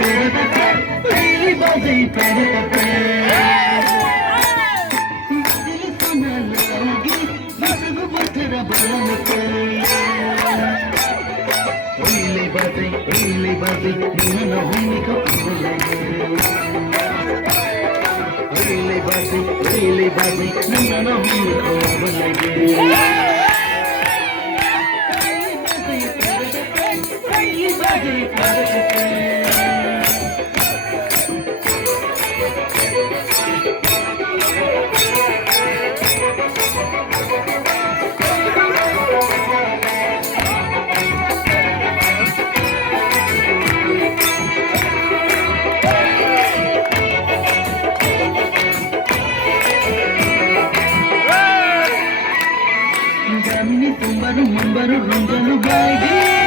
पहली बाजी पैर पे दिल सुना लोगी मसग बथरा बलम पे ओले बाजी निहन होमी को लगे ओले बाजी निहन होमी को लगे जामिनी तुम्बारू मंबारू रंजन गाएगी